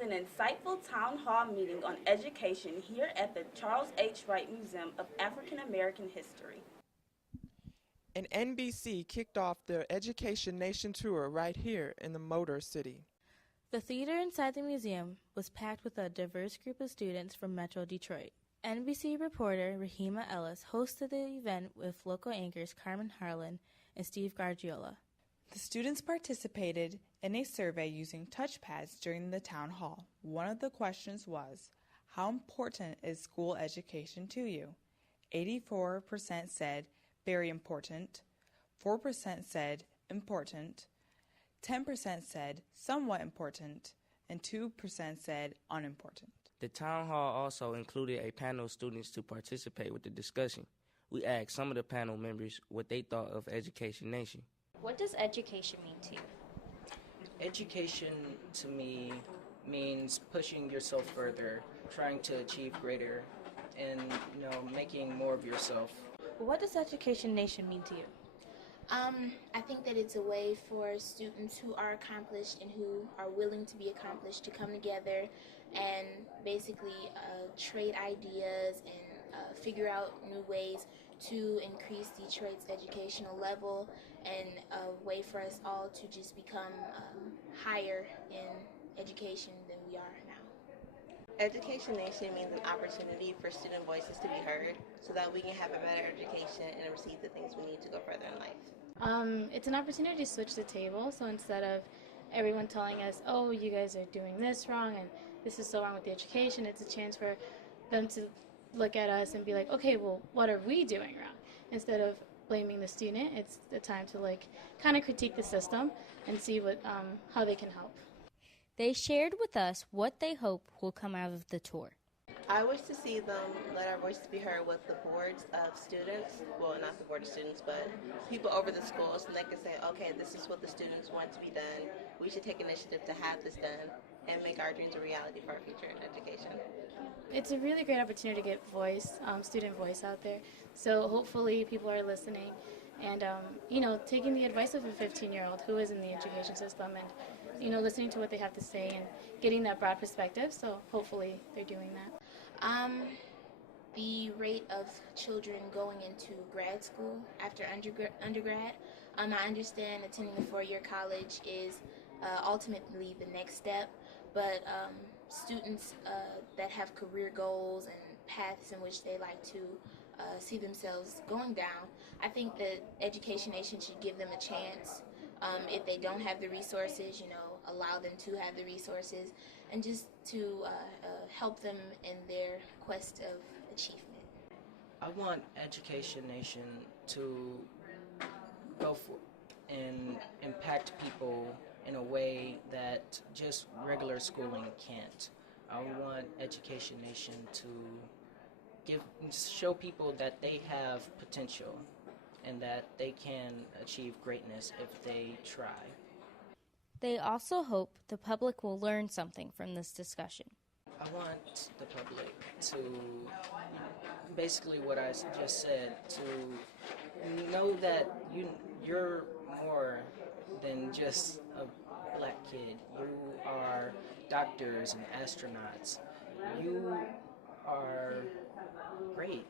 was an insightful town hall meeting on education here at the Charles H. Wright Museum of African American History. And NBC kicked off their Education Nation tour right here in the Motor City. The theater inside the museum was packed with a diverse group of students from Metro Detroit. NBC reporter Rahima Ellis hosted the event with local anchors Carmen Harlan and Steve Gargiola. The students participated in a survey using touchpads during the town hall. One of the questions was, how important is school education to you? 84% said very important, 4% said important, 10% said somewhat important, and 2% said unimportant. The town hall also included a panel of students to participate with the discussion. We asked some of the panel members what they thought of Education Nation. What does education mean to you? Education to me means pushing yourself further, trying to achieve greater, and making more of yourself. What does Education Nation mean to you? I think that it's a way for students who are accomplished and who are willing to be accomplished to come together and basically trade ideas and figure out new ways to increase Detroit's educational level, and a way for us all to just become higher in education than we are now. Education Nation means an opportunity for student voices to be heard so that we can have a better education and receive the things we need to go further in life. It's an opportunity to switch the table, so instead of everyone telling us, oh, you guys are doing this wrong and this is so wrong with the education, it's a chance for them to look at us and be like, okay, well, what are we doing wrong? Instead of blaming the student, it's the time to kind of critique the system and see how they can help. They shared with us what they hope will come out of the tour. I wish to see them let our voices be heard with the boards of students, well, not the board of students, but people over the schools, and they can say, okay, this is what the students want to be done. We should take initiative to have this done and make our dreams a reality for our future in education. It's a really great opportunity to get student voice out there. So hopefully people are listening and, taking the advice of a 15-year-old who is in the education system and, listening to what they have to say and getting that broad perspective. So hopefully they're doing that. The rate of children going into grad school after undergrad, I understand attending a four-year college is ultimately the next step, but students that have career goals and paths in which they like to see themselves going down, I think that Education Nation should give them a chance. If they don't have the resources, allow them to have the resources, and just to help them in their quest of achievement. I want Education Nation to go for and impact people in a way that just regular schooling can't. I want Education Nation to show people that they have potential and that they can achieve greatness if they try. They also hope the public will learn something from this discussion. I want the public to, basically what I just said, to know that you're more than just a black kid. You are doctors and astronauts. You are great,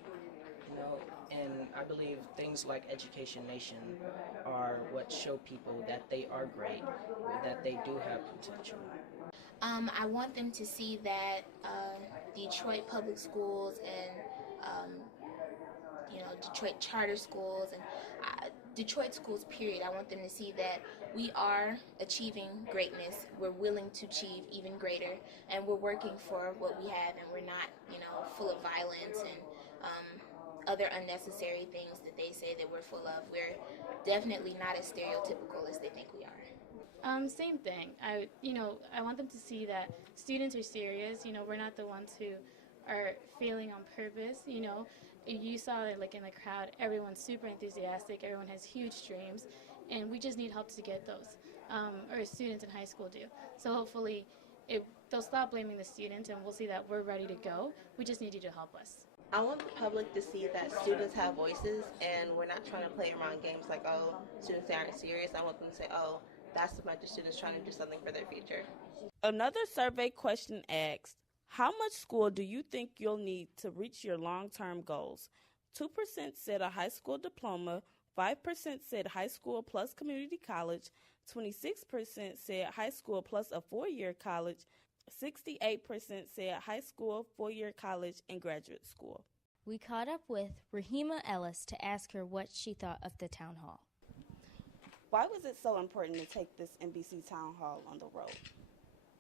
and I believe things like Education Nation are what show people that they are great, that they do have potential. I want them to see that Detroit public schools and Detroit charter schools and Detroit schools, period. I want them to see that we are achieving greatness. We're willing to achieve even greater, and we're working for what we have, and we're not, full of violence and other unnecessary things that they say that we're full of. We're definitely not as stereotypical as they think we are. Same thing. I want them to see that students are serious. We're not the ones who are failing on purpose. You saw it in the crowd. Everyone's super enthusiastic. Everyone has huge dreams, and we just need help to get those. Or students in high school do. So hopefully, they'll stop blaming the students, and we'll see that we're ready to go. We just need you to help us. I want the public to see that students have voices, and we're not trying to play around games like, oh, students aren't serious. I want them to say, oh, that's a bunch of students trying to do something for their future. Another survey question asked, how much school do you think you'll need to reach your long-term goals? 2% said a high school diploma, 5% said high school plus community college, 26% said high school plus a 4-year college, 68% said high school, 4-year college, and graduate school. We caught up with Rahima Ellis to ask her what she thought of the town hall. Why was it so important to take this NBC town hall on the road?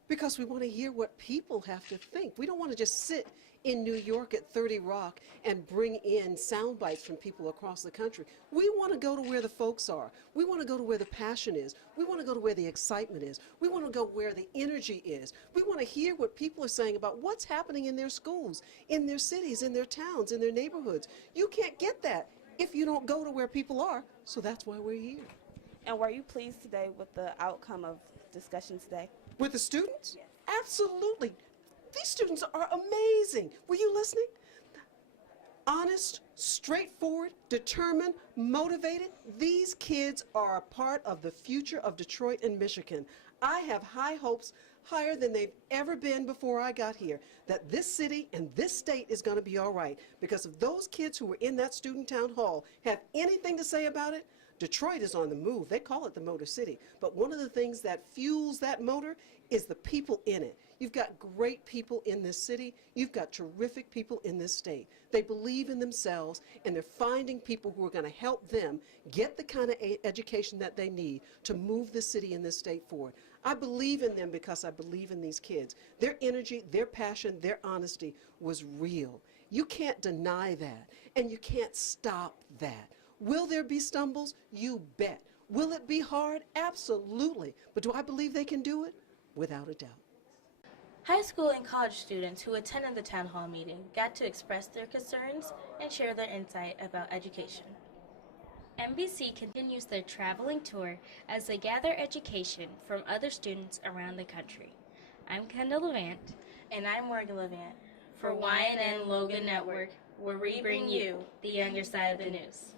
Because we want to hear what people have to think. We don't want to just sit in New York at 30 Rock and bring in sound bites from people across the country. We want to go to where the folks are. We want to go to where the passion is. We want to go to where the excitement is. We want to go where the energy is. We want to hear what people are saying about what's happening in their schools, in their cities, in their towns, in their neighborhoods. You can't get that if you don't go to where people are, so that's why we're here. And were you pleased today with the outcome of discussion today? With the students? Yes. Absolutely. These students are amazing. Were you listening? Honest, straightforward, determined, motivated. These kids are a part of the future of Detroit and Michigan. I have high hopes, higher than they've ever been before I got here, that this city and this state is going to be all right. Because if those kids who were in that student town hall have anything to say about it, Detroit is on the move. They call it the Motor City. But one of the things that fuels that motor is the people in it. You've got great people in this city. You've got terrific people in this state. They believe in themselves, and they're finding people who are going to help them get the kind of education that they need to move this city and this state forward. I believe in them because I believe in these kids. Their energy, their passion, their honesty was real. You can't deny that, and you can't stop that. Will there be stumbles? You bet. Will it be hard? Absolutely. But do I believe they can do it? Without a doubt. High school and college students who attended the town hall meeting got to express their concerns and share their insight about education. NBC continues their traveling tour as they gather education from other students around the country. I'm Kendyll Lavant. And I'm Morgan Lavant For YNN Logan Network, where we bring you the younger side of the news.